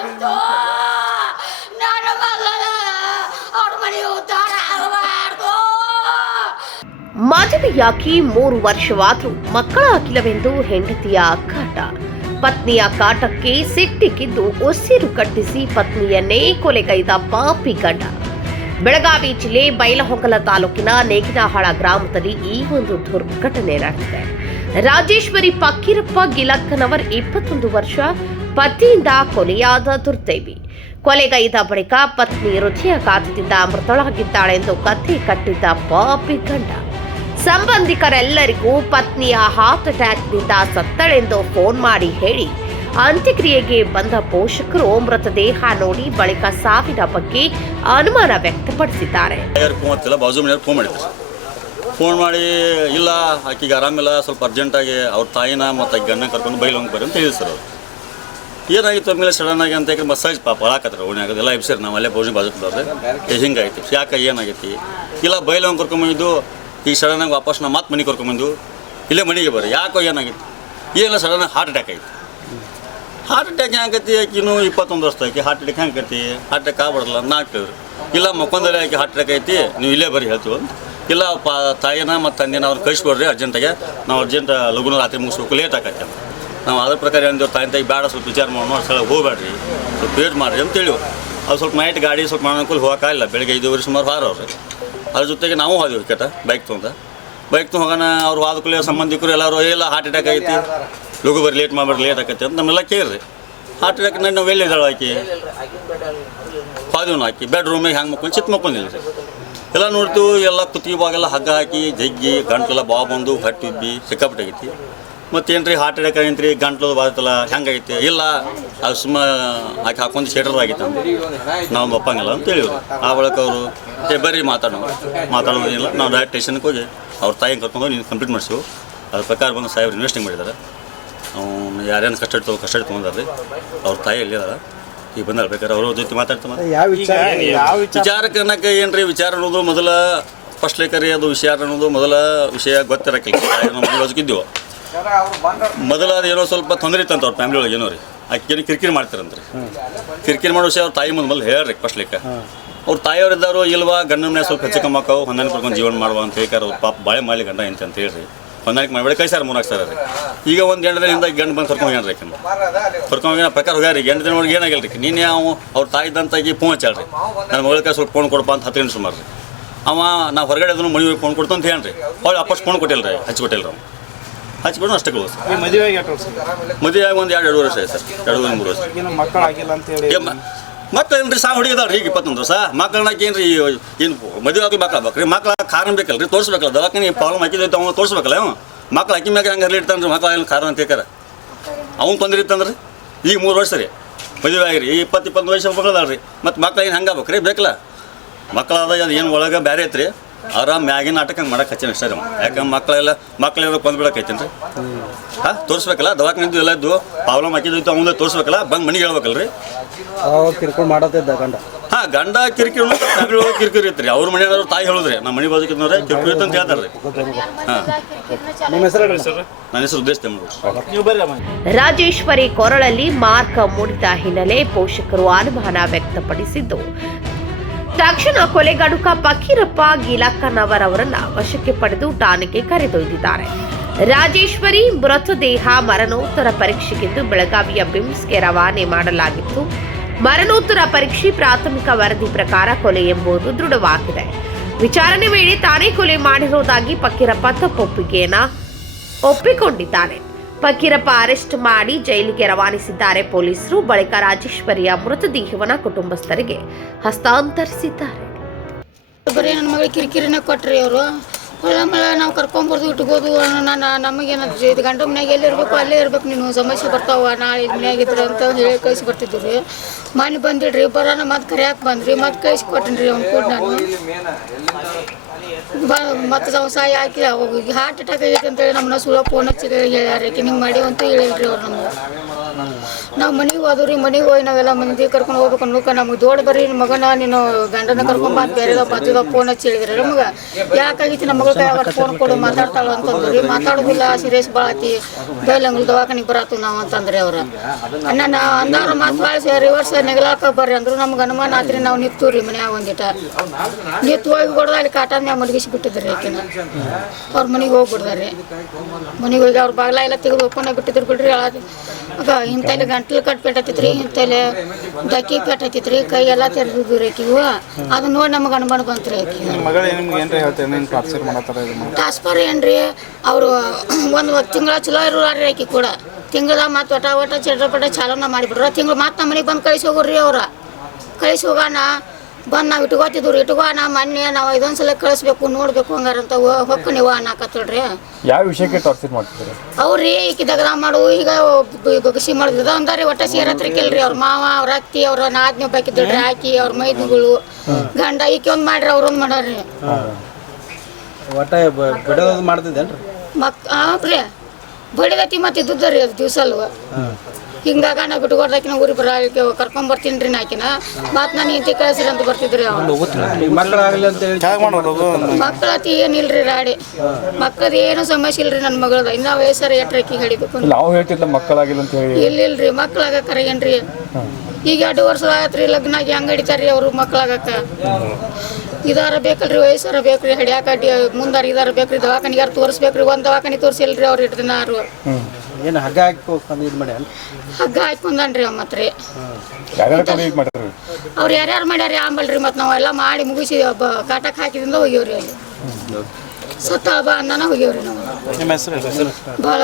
ಬಂತು. ನನ್ನ ಮಗನ. ಅವ್ರ ಮನೆ ಉದ್ಧಾರ ಆಗಬಾರ್ದು. ಮೂರು ವರ್ಷವಾದರೂ ಮಕ್ಕಳ ಅಖಿಲವೆಂದು ಹೆಂಡತಿಯ ಕಾಟ. ಪತ್ನಿಯ ಕಾಟಕ್ಕೆ ಸಿಟ್ಟಿಗಿದ್ದು ಉಸಿರು ಕಟ್ಟಿಸಿ ಪತ್ನಿಯನ್ನೇ ಕೊಲೆಗೈದ ಪಾಪಿ ಗಂಡ. ಬೆಳಗಾವಿ ಜಿಲ್ಲೆ ಬೈಲಹೊಂಗಲ ತಾಲೂಕಿನ ನೇಗಿನಹಾಳ ಗ್ರಾಮದಲ್ಲಿ ಈ ಒಂದು ದುರ್ಘಟನೆ ನಡೆದಿದೆ. ರಾಜೇಶ್ವರಿ ಪಕ್ಕೀರಪ್ಪ ಗಿಲಕ್ಕನವರ್ ಇಪ್ಪತ್ತೊಂದು ವರ್ಷ ಪತಿಯಿಂದ ಕೊಲೆಯಾದ ದುರ್ದೈವಿ. ಕೊಲೆಗೈದ ಬಳಿಕ ಪತ್ನಿ ಹೃದಯಾಘಾತದಿಂದ ಮೃತಳಾಗಿದ್ದಾಳೆಂದು ಕಥೆ ಕಟ್ಟಿದ್ದ ಪಾಪಿ ಗಂಡ. ಸಂಬಂಧಿಕರೆಲ್ಲರಿಗೂ ಪತ್ನಿಯ ಹಾರ್ಟ್ ಅಟ್ಯಾಕ್ನಿಂದ ಸತ್ತಳೆಂದು ಫೋನ್ ಮಾಡಿ ಹೇಳಿ. ಅಂತ್ಯಕ್ರಿಯೆಗೆ ಬಂದ ಪೋಷಕರು ಮೃತದೇಹ ನೋಡಿ ಬಳಿಕ ಸಾವಿನ ಬಗ್ಗೆ ಅನುಮಾನ ವ್ಯಕ್ತಪಡಿಸಿದ್ದಾರೆ. ಫೋನ್ ಮಾಡಿ, ಇಲ್ಲ, ಆಕೆಗೆ ಆರಾಮಿಲ್ಲ, ಸ್ವಲ್ಪ ಅರ್ಜೆಂಟಾಗಿ ಅವ್ರ ತಾಯಿನ ಮತ್ತು ಗಣ್ಣ ಕರ್ಕೊಂಡು ಬೈಲಂಗೆ ಬರ್ರಿ ಅಂತ ಹೇಳಿ ಸರ್ ಏನಾಗಿತ್ತು ಆಮೇಲೆ ಸಡನ್ ಆಗಿ ಅಂತ ಯಾಕೆ ಮಸಾಜ್ ಪಾಪ ಒಳಾಕತ್ರ ಓಣ್ಯಾಗ ಎಲ್ಲ ಎಬ್ಸಿರಿ, ನಾವು ಅಲ್ಲೇ ಭೋಜನ ಬಾಜು ಹಿಂಗಾಯ್ತು. ಯಾಕೆ ಏನಾಗೈತಿ? ಇಲ್ಲ, ಬೈಲ್ ಹೋಗಿ ಕರ್ಕೊಂಬಂದಿದ್ದು ಈಗ ಸಡನ್ನಾಗಿ ವಾಪಸ್ ನಾವು ಮತ್ತೆ ಮನೆಗೆ ಕರ್ಕೊಂಬಂದು ಇಲ್ಲೇ ಮನೆಗೆ ಬರ್ರಿ. ಯಾಕೋ ಏನಾಗಿತ್ತು? ಏನಿಲ್ಲ ಸಡನ್ನಾಗಿ ಹಾರ್ಟ್ ಅಟ್ಯಾಕ್ ಆಯ್ತು. ಹಾರ್ಟ್ ಅಟ್ಯಾಕ್ ಹೆಂಗತಿ ಆಕಿನೂ ಇಪ್ಪತ್ತೊಂದು ವರ್ಷ ಆಕಿ? ಹಾರ್ಟ್ ಅಟ್ಯಾಕ್ ಹೆಂಗತಿ? ಹಾರ್ಟ್ ಅಟ್ಯಾಕ್ ಆಗ್ಬಾರ್ದಲ್ಲ ನಾ ಕೇಳಿದ್ರು ಇಲ್ಲ ಮಕ್ಕೊಂದಲ್ಲೇ ಆಕಿ ಹಾರ್ಟ್ ಅಟ್ಯಾಕ್ ಐತಿ. ನೀವು ಇಲ್ಲೇ ಬರ್ರಿ ಹೇಳ್ತೀವಿ. ಇಲ್ಲ, ಪಾ, ತಾಯಿನ ಮತ್ತು ತಂದೆನ ಅವ್ರು ಕಳಿಸ್ಕೊಡ್ರಿ ಅರ್ಜೆಂಟಾಗೆ. ನಾವು ಅರ್ಜೆಂಟ್ ಲಗುನ ರಾತ್ರಿ ಮುಗಿಸ್ಬೇಕು ಲೇಟ್ ಆಕೈತೆ ಅಂತ. ನಾವು ಅದ್ರ ಪ್ರಕಾರ ಹೇಳಿದೆವು ತಾಯಿ ತಾಯಿ ಬೇಡ, ಸ್ವಲ್ಪ ವಿಚಾರ ಮಾಡಿ ಸ್ಥಳ ಹೋಗ್ಬೇಡ್ರಿ. ಸ್ವಲ್ಪ ವೇಟ್ ಮಾಡಿರಿ ಅಂತೇಳಿ ಅದು ಸ್ವಲ್ಪ ನೈಟ್ ಗಾಡಿ ಸ್ವಲ್ಪ ಅನುಕೂಲ ಹೋಗೋಕ್ಕಾಗಿಲ್ಲ ಬೆಳಗ್ಗೆ ಐದುವರೆ ಸುಮಾರು ಹಾರವ್ರಿ. ಅದ್ರ ಜೊತೆಗೆ ನಾವು ಹೋದೆವು ಕೇಟ ಬೈಕ್ ತೊಗೊಂಡ. ಬೈಕ್ ತೊಗೊಂಡು ಹೋಗೋಣ, ಅವ್ರು ವಾದಕುಲೆ ಸಂಬಂಧಿಕರು ಎಲ್ಲರೂ ಎಲ್ಲ ಹಾರ್ಟ್ ಅಟ್ಯಾಕ್ ಐತಿ. ಲಗು ಬರ್ರಿ ಲೇಟ್ ಮಾಡ್ಬೇಡ್ರಿ ಲೇಟ್ ಆಕೈತಿ. ಅಂತ ನಮ್ಮೆಲ್ಲ ಕೇಳ್ರಿ. ಹಾರ್ಟ್ ಅಟ್ಯಾಕ್ ನಾವು ಎಲ್ಲಿದ್ದಾಳೆ ಆಕಿ ಹಾದಿವ್ನ ಹಾಕಿ. ಬೆಡ್ರೂಮಿಗೆ ಹ್ಯಾಂಗೆ ಮಕ್ಕೊಂಡು ಚಿತ್ ಮಕ್ಕೊಂಡಿಲ್ಲ ರೀ ಎಲ್ಲ ನೋಡ್ತೀವಿ, ಎಲ್ಲ ಕುತ್ತಿಗೆ ಬಾಗೆಲ್ಲ ಹಗ್ಗ ಹಾಕಿ, ಜಗ್ಗಿ, ಗಂಟೆಲ್ಲ ಬಾ ಬಂದು ಸಿಕ್ಕಾಪಟ್ಟೆ ಸಿಕ್ಕಾಪಟ್ಟಾಗೈತಿ ಮತ್ತೇನು ರೀ ಹಾರ್ಟ್ ಅಟ್ಯಾಕ್ ಆಗೈತೆ ರೀ ಗಂಟ್ಲು ಬಾತಲ್ಲ ಹೆಂಗೈತಿ? ಇಲ್ಲ ಅದು ಸುಮ್ಮ ಹಾಕಿ ಹಾಕೊಂಡು ಶೇಟರ್ ಆಗಿತ್ತು ಅಂತ ನಾವು ಒಪ್ಪಂಗಿಲ್ಲ ಅಂತ ಹೇಳಿದ್ರು. ಆ ಬಳಿಕ ಅವರು ಏ ಮಾತಾಡೋ ಮಾತಾಡೋದು ಮಾತಾಡೋದಿಲ್ಲ. ನಾವು ಡೈರೆಕ್ಟ್ ಟೇಷನ್ಗೆ ಹೋಗಿ ಅವ್ರ ತಾಯಿಗೆ ಕರ್ಕೊಂಡು ನೀನು ಕಂಪ್ಲೀಟ್ ಮಾಡಿಸಿವು ಅದ್ರ ಪ್ರಕಾರ ಬಂದು ಸಾಹೇಬ್ರು ಇನ್ವೆಸ್ಟಿಂಗ್ ಮಾಡಿದ್ದಾರೆ. ಅವ್ನು ಯಾರೇನು ಕಷ್ಟ ತೊಗೊ ಕಷ್ಟ ತೊಗೊಂಡಾರ ಅವ್ರ ತಾಯಿ ಎಲ್ಲಿದಾರ ಈಗ ಬಂದ ಬೇಕಾದ್ರೆ ಅವ್ರ ಜೊತೆ ಮಾತಾಡ್ತಾರೆ ವಿಚಾರ? ವಿಚಾರ? ವಿಚಾರಕ್ಕೆ ಅನ್ನಕ್ಕೆ ಏನ್ರಿ? ವಿಚಾರ ಅನ್ನೋದು ಮೊದಲ ಫಸ್ಟ್ ಲೇಖರಿ ಅದು ವಿಷಯ ಅನ್ನೋದು ಮೊದಲ ವಿಷಯ ಗೊತ್ತಿರಕ್ಕಿಲ್ಲ ನಮ್ಮ ಮನೆ ಬದುಕಿದ್ದೀವಿ ಮೊದಲ ಅದು ಏನೋ ಸ್ವಲ್ಪ ತೊಂದರೆ ಇತ್ತಂತ ಅವ್ರ ಫ್ಯಾಮಿಲಿ ಒಳಗೆ ಏನೋ ರೀ. ಆಕೆ ಕಿರಿಕಿರಿ ಮಾಡ್ತಾರಂತ್ರಿ. ಕಿರಿಕಿರಿ ಮಾಡೋ ವಿಷಯ ಅವ್ರ ತಾಯಿ ಮುಂದೆ ಮೊದಲು ಹೇಳ್ರಿ ಫಸ್ಟ್ ಲೇಖ ಅವ್ರ ತಾಯಿಯವ್ರು ಇದ್ದಾರೋ ಇಲ್ವಾ ಗಂಡನ ಮನೆ ಸ್ವಲ್ಪ ಹೆಚ್ಚು ಕಮ್ಮಕ್ಕವು ಹೊಂದಾಣಿಕೆ ಮಾಡ್ಕೊಂಡು ಜೀವನ ಮಾಡುವ ಅಂತ ಹೇಳ್ಕಾರ ಅವ್ರು. ಪಾಪ ಬಾಳೆ ಮಾಡಲಿ ಗಂಡ ಎಂತ ಅಂತ ಹೇಳ್ರಿ. ಹೊಂದಾಣಿಕೆ ಮಾಡಿ ಕಳಿಸ್ಯಾರ ಮೂರು ಸರ್ ರೀ. ಈಗ ಒಂದು ಎಂಟು ದಿನದಿಂದ ಗಂಡು ಬಂದು ಕರ್ಕೊಂಡು ಹೋಗ್ಯಾನ್ರಿ ರೀ ಕರ್ಕೊಂಡು ಹೋಗ್ಯಾನ ಪ್ರಕಾರ ಹೋಗ್ಯಾರ ಎಂಟು ದಿನ ಒಳಗೆ ಏನಾಗಿಲ್ಲ ರೀ ನೀನು ಅವ ಅವ್ರ ತಾಯಿದಂತಾಗಿ ಫೋನ್ ಹಚ್ಚಾಳ್ರಿ ನನ್ನ ಮಗಳ ಕೈ ಸ್ವಲ್ಪ ಫೋನ್ ಕೊಡಪ್ಪ ಅಂತ ಹತ್ತು ಗಂಟೆ ಸುಮಾರು ರೀ ಅವ ನಾ ಹೊರಗಡೆ ಅದನ್ನು ಮನೆ ಫೋನ್ ಕೊಡ್ತು ಅಂತ ಹೇಳ್ರಿ ಅವ್ರು ಅಪ್ಪಷ್ಟು ಫೋನ್ ಕೊಟ್ಟಿಲ್ಲ ರೀ ಹಚ್ಕೊಟ್ಟಿಲ್ಲ ರೀ ಹಚ್ಕೊಡು ಅಷ್ಟೇ ಕ್ಲೋಸ್ ಈ ಮದುವೆಗೆ ಎಷ್ಟು ವರ್ಷ ಮದುವೆ ಆಗಿ ಒಂದು ಎರಡು ಎರಡು ವರ್ಷ ಆಯ್ತು ಸರ್. ಎರಡೂವರೆ ಮೂರು ವರ್ಷ. ಏನು ಮಕ್ಕಳಾಗಿಲ್ಲ ಅಂತ ಹೇಳಿ. ಮತ್ತೆ ಏನ್ರಿ ಸಾ ಈಗ ಇಪ್ಪತ್ತೊಂದು ವರ್ಷ. ಮಕ್ಕಳನ್ನ ಏನ್ರಿ ಏನು ಮದುವೆ ಆಗಿ ಮಕ್ಳು ಆಗ್ಬೇಕ್ರಿ? ಮಕ್ಳ ಕಾರಣ ಬೇಕಲ್ರಿ? ತೋರಿಸ್ಬೇಕಲ್ಲ. ದವಾಖಾನೆ ಪ್ರಾಬ್ಲಮ್ ಹಾಕಿದ್ರೆ ಅವ್ನು ತೋರಿಸ್ಬೇಕಲ್ಲ ಅವ್ನು. ಮಕ್ಳು ಹಾಕಿ ಮ್ಯಾಗ ಹಂಗೆ ಇರ್ತಾನೆ ರೀ ಮಕ್ಳು ಕಾರಣ ಅಂತ ಹೇಳ್ತಾರೆ ಅವ್ನು ತೊಂದರೆ ಇತ್ತಂದ್ರೆ? ಈಗ ಮೂರು ವರ್ಷ ರೀ. ಮದುವೆ ಆಗಿರಿ ಈ ಇಪ್ಪತ್ತು ಇಪ್ಪತ್ತು ವರ್ಷ ಮಕ್ಕಳದಾಳ್ರಿ ಮತ್ತು ಮಕ್ಳು ಏನು ಹಂಗೆ ಆಗ್ಬೇಕ್ರಿ? ಬೇಕಲ್ಲ. ಮಕ್ಕಳಾದ ಅದು ಏನು ಒಳಗೆ ಬೇರೆ ಐತ್ರಿ. ಆರಾಮ್ ಮ್ಯಾಗಿನ ಆಟಕ್ಕೆ ಹಂಗೆ ಮಾಡಕ್ಕೆ ಹಚ್ಚೇನೆ ಸರ್ ರೀ ಯಾಕಂದ್ರೆ ಮಕ್ಕಳೆಲ್ಲ ಮಕ್ಕಳೆಲ್ಲ ಕೊಂದ್ಬಿಡಕೈತೇನ್ರಿ ಹಾಂ ತೋರಿಸ್ಬೇಕಲ್ಲ? ದವಾಖಾನಿದ್ದು ಎಲ್ಲ ಇದ್ದು ಪ್ರಾಬ್ಲಮ್ ಹಾಕಿದ್ದು ಅವನೇ ತೋರಿಸ್ಬೇಕಲ್ಲ? ಬಂದು ಮನೆಗೆ ಹೇಳ್ಬೇಕಲ್ರಿ ಅವಾಗ ಕಿರ್ಕೊಂಡು ಮಾಡತ್ತಿದ್ದ ಗಂಡ. ಹಾ ಗಂಡ ಕಿರಿಕಿರಿ ಫ್ಯಾಮಿಲಿ ಕಿರಿಕಿರಿ ಇತ್ತು ರೀ ಅವ್ರ ಮನೆಯವ್ರು ತಾಯಿ ಹೇಳಿದ್ರಿ ನಮ್ಮ ಮನೆ ಬದುಕಿದ್ನವ್ರೆ ಕಿರಿಕಿರಿ ಇತ್ತು ಅಂತ ಹೇಳ್ತಾರೆ ರೀ ಹಾಂ. ನಿಮ್ಮ ಹೆಸರು ಸರ್ ನನ್ನ ಹೆಸರು ಉದ್ದೇಶ ರಾಜೇಶ್ವರಿ ಕೊರಳಲ್ಲಿ ಮಾರ್ಕ ಮೂಡಿದ ಹಿನ್ನೆಲೆ ಪೋಷಕರು ಅನುಮಾನ ವ್ಯಕ್ತಪಡಿಸಿದ್ದು. ತಕ್ಷಣ ಕೊಲೆಗಡುಕ ಫಕೀರಪ್ಪ ಗೀಲಕ್ಕನವರವರನ್ನ ವಶಕ್ಕೆ ಪಡೆದು ಠಾಣೆಗೆ ಕರೆದೊಯ್ದಿದ್ದಾರೆ. ರಾಜೇಶ್ವರಿ ಮೃತದೇಹ ಮರಣೋತ್ತರ ಪರೀಕ್ಷೆಗೆಂದು ಬೆಳಗಾವಿಯ ಬಿಮ್ಸ್ಗೆ ರವಾನೆ ಮಾಡಲಾಗಿತ್ತು. ಮರಣೋತ್ತರ ಪರೀಕ್ಷೆ ಪ್ರಾಥಮಿಕ ವರದಿ ಪ್ರಕಾರ ಕೊಲೆ ಎಂಬುದು ದೃಢವಾಗಿದೆ. ವಿಚಾರಣೆ ವೇಳೆ ತಾನೇ ಕೊಲೆ ಮಾಡಿರುವುದಾಗಿ ಪಕ್ಕಿರಪ್ಪ ತಪ್ಪೊಪ್ಪಿಗೆಯನ್ನ ಒಪ್ಪಿಕೊಂಡಿದ್ದಾನೆ ಫಕೀರಪ್ಪ ಅರೆಸ್ಟ್ ಮಾಡಿ ಜೈಲಿಗೆ ರವಾನಿಸಿದ್ದಾರೆ ಪೊಲೀಸರು. ಬಳಿಕ ರಾಜೇಶ್ವರಿಯ ಮೃತದೇಹವನ್ನು ಕುಟುಂಬಸ್ಥರಿಗೆ ಹಸ್ತಾಂತರಿಸಿದ್ದಾರೆ. ಬರೀ ನನ್ನ ಮಗಳಿಗೆ ಕಿರಿಕಿರಿನ ಕೊಟ್ರಿ ಅವರು. ಮಳ ನಾವು ಕರ್ಕೊಂಬರ್ದು ಇಟ್ಕೋದು ನಾನು ನಮಗೇನಂತ ಇದು ಗಂಡ ಮನ್ಯಾಗ ಎಲ್ಲಿ ಇರಬೇಕು ಅಲ್ಲೇ ಇರ್ಬೇಕು. ನೀನು ಸಮಸ್ಯೆ ಬರ್ತಾವ, ನಾಳೆ ಮನ್ಯಾಗ ಇದ್ರೆ ಅಂತ ಹೇಳಿ ಕಳಿಸಿ ಬರ್ತಿದ್ವಿ ರೀ ಮನೆ ಬಂದಿಡ್ರಿ, ಬರೋಣ, ಮತ್ತೆ ಕರಿಯಾಕೆ ಬಂದ್ರಿ, ಮತ್ತೆ ಕಳಿಸಿ ಕೊಟ್ಟಿನಿ ರೀ ಅವ್ನು ಕೂಡ ನಾನು. ಬ, ಮತ್ತೆ ಸಂಸಾಯ ಹಾಕಿ ಅವಾಗ ಹಾರ್ಟ್ ಅಟ್ಯಾಕ್ ಆಗೈತೆ ಅಂತೇಳಿ ನಮ್ಮನ್ನ ಸುಲಭ ಫೋನ್ ಹಚ್ಚಿ ಹೇಳ್ಯಾರ ಹಿಂಗೆ ಮಾಡಿ ಅಂತ ಹೇಳಿಲ್ರಿ ಅವ್ರು ನಮ್ಗೆ. ನಾವು ಮನೆಗೆ ಮನೆಗೆ ಹೋಗಿ ನಾವೆಲ್ಲ ಮಂದಿ ಕರ್ಕೊಂಡು ಹೋಗ್ಬೇಕು ಅನ್ನೋಕೆ ನಮಗೆ ದೊಡ್ಡ ಬರ್ರಿ ಮಗನ ನೀನು ಗಂಡನ ಕರ್ಕೊಂಡ್ ಬಂದು ಬೇರೆ ಬತ್ತದ ಫೋನ್ ಹಚ್ಚಿ ಹೇಳಿದ್ರಿ ನಮಗೆ. ಯಾಕಾಗಿತ್ತು ನಮ್ಮ ಮಗಳ ಫೋನ್ ಕೊಡು, ಮಾತಾಡ್ತಾಳ ಅಂತಂದ್ರಿ ಮಾತಾಡೋದಿಲ್ಲ ಸೀರಿಯಸ್ ಭಾಳತಿ ಬೈಲಂಗ್ಲ ದವಾಖಾನಿಗೆ ಬರತ್ತು ನಾವು ಅಂತಂದ್ರಿ ಅವ್ರ. ಅಣ್ಣ ಅಂದಾರ ಮಾತು ರಿವರ್ಸ್ ನೆಗಲಾಕ ಬರ್ರಿ ಅಂದ್ರು ನಮ್ಗೆ ಅನುಮಾನ ಆತ್ರಿ, ನಾವು ನಿಂತು ರೀ ಮನ್ಯಾಗ ಒಂದಿಟ. ನಿಂತು ಹೋಗಿ ಕೊಡ್ದ ಅಲ್ಲಿ ಕಾಟನ್ ಮ್ಯಾಗ ಮಲಗಿಸಿ ಬಿಟ್ಟಿದ್ರಿ ಆಕಿನ. ಅವ್ರ ಮನೆಗೆ ಹೋಗ್ಬಿಡ್ದಾರೆ ಮನೆಗೆ ಹೋಗಿ ಅವ್ರ ಬಾಗ್ಲ ಎಲ್ಲ ತೆಗೆದು ಓಪನ್ ಬಿಟ್ಟಿದ್ರು ಬಿಡ್ರಿ ಆಗ ಇಂತಲ್ಲಿ ಗಂಟ್ಲು ಕಟ್ ಪೆಟ್ಟೈತಿತ್ರಿ ಇಂತಲ್ಲಿ ಡಕ್ಕಿ ಕಟ್ಟತಿತ್ರಿ ಕೈ ಎಲ್ಲ ತೆರೆದಿದ್ದು ರೀ ಆಕಿಗೂ ಅದು ನೋಡಿ ನಮಗೆ ಅನುಮಾನ ಬಂತ್ರಿ ಆಕಿ. ನಿಮ್ಮ ಮಗಳು ನಿಮ್ಗೆ ಏನ್ರಿ ಹೇಳ್ತೇನೆ ನಿಮ್ಗೆ ಟಾರ್ಚರ್ ಮಾಡತ್ತಾರ ಇದು ಮಾಡಿ ಟ್ರಾನ್ಸ್ಫರ್ ಏನ್ರಿ? ಅವರು ಒಂದು ತಿಂಗಳ ಚಲೋ ಇರೋರಿ ಆಕಿ ಕೂಡ. ತಿಂಗಳ ಮತ್ತು ಒಟ ಒಟ ಚಟಪಟ ಚಾಲನ ಮಾಡಿಬಿಟ್ರ. ತಿಂಗಳು ಮತ್ತೆ ನಮ್ಮ ಮನೆಗೆ ಬಂದು ಕಳಿಸಿ ಹೋಗ್ರಿ ಅವ್ರ. ಕಳಿಸಿ ಹೋಗೋಣ. ಬಂದು ನಾವು ಇಟ್ಕೋತಿದ್ರು ಇಟ್ಕೋ ನಾ ಮೊನ್ನೆ ನಾವು ಇದೊಂದ್ಸಲ ಕಳಿಸ್ಬೇಕು ನೋಡ್ಬೇಕು ಹಂಗಾರಂತ ಹೊಕ್ಕ ನೀವು ಅನ್ನಕತ್ತಳ್ರಿ ಯಾವ ವಿಷಯಕ್ಕೆ ಟಾರ್ಚರ್ ಮಾಡ್ತಿದ್ದಾರೆ? ಅವ್ರಿ ಈಕಿ ದಗದ ಮಾಡು ಈಗ ಬಗ್ಸಿ ಇದು ಅಂದಾರಿ ಒಟ್ಟ ಸೇರತ್ರ ಕೆಲ್ರಿ ಅವ್ರ ಮಾವ ಅವ್ರ ಅತ್ತಿ ಅವ್ರ ನಾದ್ನಿ ಬಾಕಿದ್ರಿ ಹಾಕಿ ಅವ್ರ ಮೈದುಗಳು ಗಂಡ ಈಕೆ ಒಂದು ಮಾಡ್ರಿ ಅವ್ರೊಂದು ಮಾಡ್ರಿ ಒಟ್ಟ ಬಿಡೋದು ಮಾಡ್ತಿದ್ದೇನ್ರಿ? ಮಕ್ ಹಾಂ ಬಡಿದತಿ ಮತ್ತೆ ಇದ್ದದ್ದು ರೀ ಅದು ದಿವ್ಸಲ್ವ ಹಿಂಗಾಗ ನಾ ಬಿಟ್ಕೊಡ್ದಾಕಿನ ಊರಿಗೆ ಕರ್ಕೊಂಡ್ ಕರ್ಕೊಂಬರ್ತೀನಿ ರೀ ನಾಕಿನ ಮತ್ತು ನಾನು ಇಂತಿ ಕಳಿಸ್ರಿ ಅಂತ ಬರ್ತಿದ್ರಿ ಅವ್ರು ಮಕ್ಕಳ ಅತಿ ಏನಿಲ್ರಿ ರಾಡಿ. ಮಕ್ಕಳದ ಏನು ಸಮಸ್ಯೆ ಇಲ್ರಿ ನನ್ನ ಮಗಳದ. ಇನ್ನ ವಯಸ್ಸಾರ ಎಟ್ರಕ್ಕಿ ಹಿಡಿಬೇಕು ನಾವು ಹೇಳ್ತಿದ್ಲ ಮಕ್ಕಳಾಗಿಲ್ಲ ಅಂತ ಹೇಳಿ. ಇಲ್ಲ ಇಲ್ರಿ ಮಕ್ಕಳಾಗ ಕರೆಯನ್ರಿ ಈಗ ಎರಡು ವರ್ಷ ಆಯ್ತ್ರಿ ಲಗ್ನ ಆಗಿ ಹಂಗೆ ಹಿಡಿತಾರ್ರಿ ಅವರು ಮಕ್ಕಳಾಗಕ್ಕ ಇದಾರ ಬೇಕಲ್ರಿ ವಯಸ್ಸಾರ ಬೇಕ್ರಿ ಹಿಡಿಯಾಕ ಮುಂದಾರ ಇದಾರ ಬೇಕ್ರಿ ದವಾಖಾನಿಗಾರ ತೋರಿಸ್ಬೇಕ್ರಿ ಒಂದು ದವಾಖಾನಿ ತೋರಿಸಿಲ್ರಿ ಅವ್ರು ಇಟ್ಟು ದಿನ ಆರು ಏನು ಹಗ್ಗ ಹಾಕಿ ಬಂದು ಇದು ಮಾಡ್ಯಾನ ಹಗ್ಗ ಹಾಕೊಂಡನ್ರಿ ಅವ ಮತ್ತೆ ಯಾರ್ಯಾರ ಕಡೆ ಈಗ ಮಾಡ್ತಾರೆ ಅವ್ರು ಯಾರ್ಯಾರು ಮಾಡ್ಯಾರ ಆಂಬಲ್ರಿ ಮತ್ತು ನಾವೆಲ್ಲ ಮಾಡಿ ಮುಗಿಸಿ ಒಬ್ಬ ಕಾಟಕ್ಕೆ ಹಾಕಿದಿಂದ ಹೋಗ್ಯವ್ರಿ ಅಲ್ಲಿ. ಸತ್ತ ಹಬ್ಬ ಅನ್ನನ ಹೋಗ್ಯವ್ರಿ ನಾವು. ನಿಮ್ಮ ಹೆಸರು ಭಾಳ